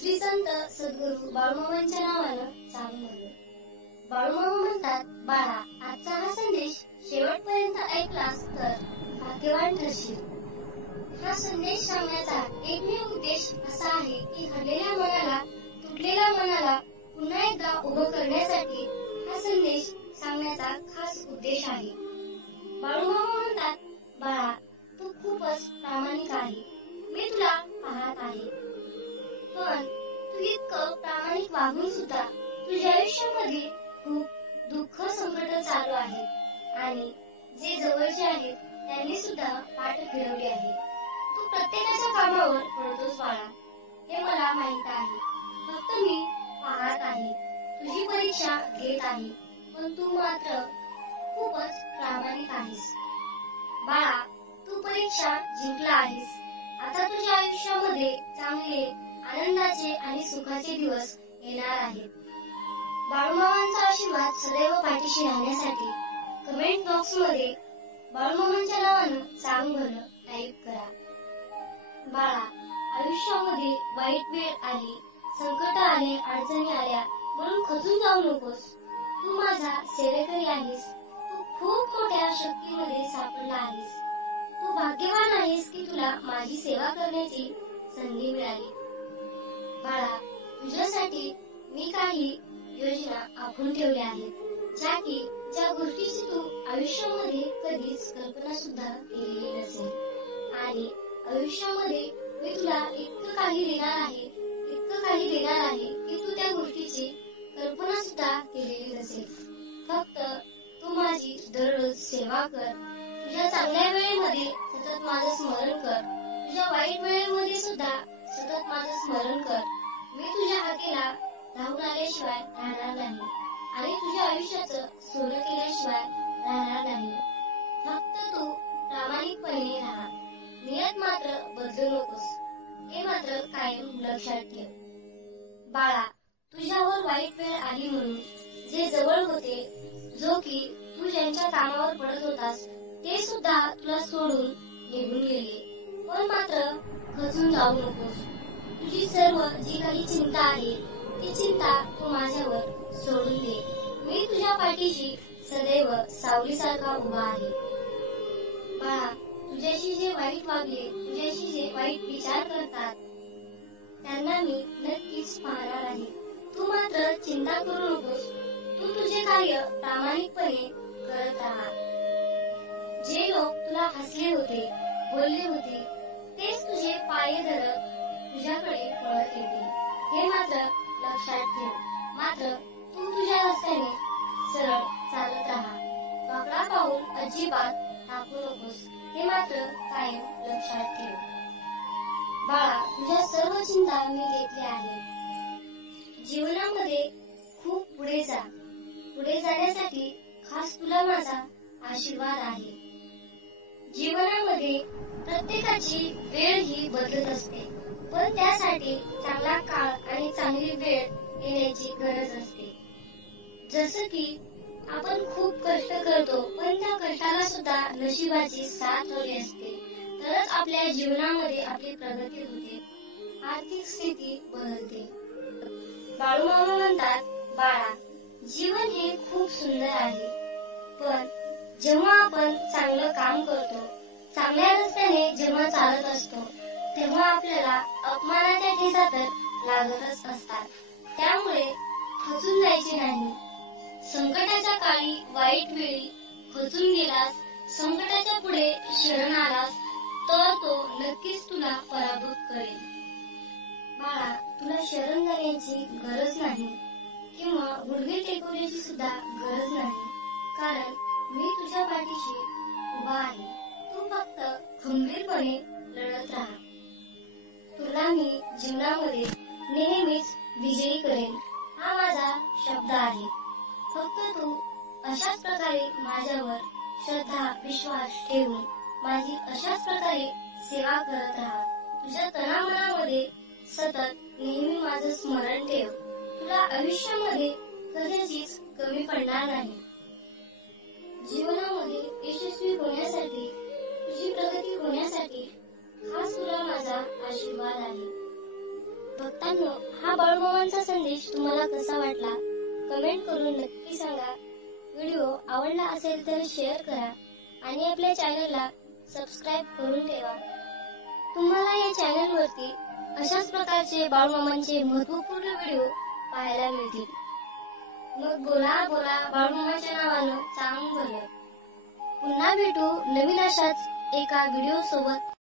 श्री संत सद्गुरू बाळूमामांच्या नावानं सांग म्हणून. बाळूमामा म्हणतात, बाळा, आजचा हा संदेश शेवटपर्यंत ऐकलास तर भाग्यवान ठरशील. हा संदेश सांगण्याचा एकमेव उद्देश असा आहे की हरलेल्या मनाला, तुटलेल्या मनाला पुन्हा एकदा उभं करण्यासाठी हा संदेश सांगण्याचा खास उद्देश आहे. बाळूमामा म्हणतात, बाळा, तू खूपच प्रामाणिक आहे. मी तुला पाहत आहे. पण तू इतकं प्रामाणिक वागून सुद्धा तुझ्या आयुष्यामध्ये खूप दुःख संकट चालू आहे आणि जे जवळचे आहेत त्यांनी सुद्धा पाठ फिरवली आहे. तू प्रत्येकाच्या कामावर पडतोस बाळा, हे मला माहित आहे. फक्त मी पाहत आहे, तुझी परीक्षा घेत आहे. पण तू मात्र खूपच प्रामाणिक आहेस. बाळा, तू परीक्षा जिंकला आहेस. आता तुझ्या आयुष्यामध्ये चांगले, आनंदाचे आणि सुखाचे दिवस येणार आहेत. बाळूमामांचा आशीर्वाद सदैव पाठीशी राहण्यासाठी कमेंट बॉक्स मध्ये बाळूमामांच्या नावानं सांग भलं टाईप करा. बाळा, आयुष्यामध्ये वाईट वेळ आली, संकट आले, अडचणी आल्या म्हणून खचून जाऊ नकोस. तू माझा सेवेकरी आहेस. तू खूप मोठ्या शक्तीमध्ये सापडला आहेस. तू भाग्यवान आहेस की तुला माझी सेवा करण्याची संधी मिळाली. बाळा, तुझ्यासाठी मी काही योजना आखून ठेवल्या आहेत, ज्या गोष्टीची तू आयुष्यामध्ये कधीच कल्पना सुद्धा केलेली नसेल. आणि आयुष्यामध्ये मी तुला इतकं काही देणार आहे की तू त्या गोष्टीची कल्पना सुद्धा केलेली नसेल. फक्त तू माझी दररोज सेवा कर. तुझ्या चांगल्या वेळेमध्ये सतत माझं स्मरण कर. तुझ्या वाईट वेळेमध्ये सुद्धा सतत माझं स्मरण कर. मी तुझ्या हाकेला धावून आल्याशिवाय राहणार नाही आणि तुझ्या आयुष्याचं सोनं केल्याशिवाय राहणार नाही. फक्त तू प्रामाणिकपणे राहा. नियत मात्र बदलू नकोस, हे मात्र कायम लक्षात ठेव. बाळा, तुझ्यावर वाईट वेळ आली म्हणून जे जवळ होते, जो की तू ज्यांच्या कामावर पडत होतास, ते सुद्धा तुला सोडून निघून गेले. पण मात्र खचून जाऊ नकोस. तुझी सर्व जी काही चिंता आहे ती चिंता तू माझ्यावर सोडून दे. मी तुझ्या पाठीशी सदैव सावलीसारखा उभा आहे. बाळा, तुझ्याशी जे वाईट वागले, तुझ्याशी जे वाईट विचार करतात त्यांना मी नक्कीच पाहणार आहे. तू मात्र चिंता करू नकोस. तू तुझे कार्य प्रामाणिकपणे करत राहा. जे लोक तुला हसले होते, बोलले होते, तेच तुझे पाय धरत तुझ्याकडे पळत येतील, हे मात्र लक्षात ठेव. मात्र तू तुझ्या रस्त्याने सरळ चालत राहा. वाकडा पाऊल अजिबात टाकू नकोस, हे मात्र कायम लक्षात ठेव. बाळा, तुझ्या सर्व चिंता मी घेतल्या आहेत. जीवनामध्ये खूप पुढे जा. पुढे जाण्यासाठी खास तुला माझा आशीर्वाद आहे. जीवनामध्ये प्रत्येकाची वेळ ही बदलत असते, पण त्यासाठी चांगला काळ आणि चांगली वेळ येण्याची गरज असते. जसं की आपण खूप कष्ट करतो, पण त्या कष्टाला सुद्धा नशिबाची साथ हवी असते, तरच आपल्या जीवनामध्ये आपली प्रगती होते, आर्थिक स्थिती बदलते. बाळूमामा म्हणतात, बाळा, जीवन हे खूप सुंदर आहे, पण जेव्हा आपण चांगलं काम करतो, चांगल्या रस्त्याने जेव्हा चालत असतो, तेव्हा आपल्याला अपमानाच्या ठेचा तर लागतच असतात. त्यामुळे खचून जायचे नाही. संकटाच्या काळी, वाईट वेळी खचून गेलास, संकटाच्या पुढे शरण आलास, तर तो नक्कीच तुला पराभूत करेल. बाळा, तुला शरण जाण्याची गरज नाही किंवा गुडघे टेकवण्याची सुद्धा गरज नाही, कारण मी तुझ्या पाठीशी उभा आहे. तू फक्त खंबीरपणे लढत राहा. तुला मी जीवनामध्ये नेहमीच विजयी करेन, हा माझा शब्द आहे. फक्त तू अशाच प्रकारे माझ्यावर श्रद्धा, विश्वास ठेवून माझी अशाच प्रकारे सेवा करत राहा. तुझ्या तनामनामध्ये सतत नेहमी माझं स्मरण ठेव. तुला आयुष्यामध्ये कधीच कमी पडणार नाही. जीवनामध्ये यशस्वी होण्यासाठी, तुझी प्रगती होण्यासाठी खास तुला माझा आशीर्वाद आहे. भक्तांनो, हा बाळूमामांचा संदेश तुम्हाला कसा वाटला कमेंट करून नक्की सांगा. व्हिडिओ आवडला असेल तर शेअर करा आणि आपल्या चॅनलला सबस्क्राईब करून ठेवा. तुम्हाला या चॅनलवरती अशाच प्रकारचे बाळूमामांचे महत्त्वपूर्ण व्हिडिओ पाहायला मिळतील. मग बोला बोला बाळूमामाच्या नावानं चांगलं. पुन्हा भेटू नवीन अशाच एका व्हिडिओ सोबत.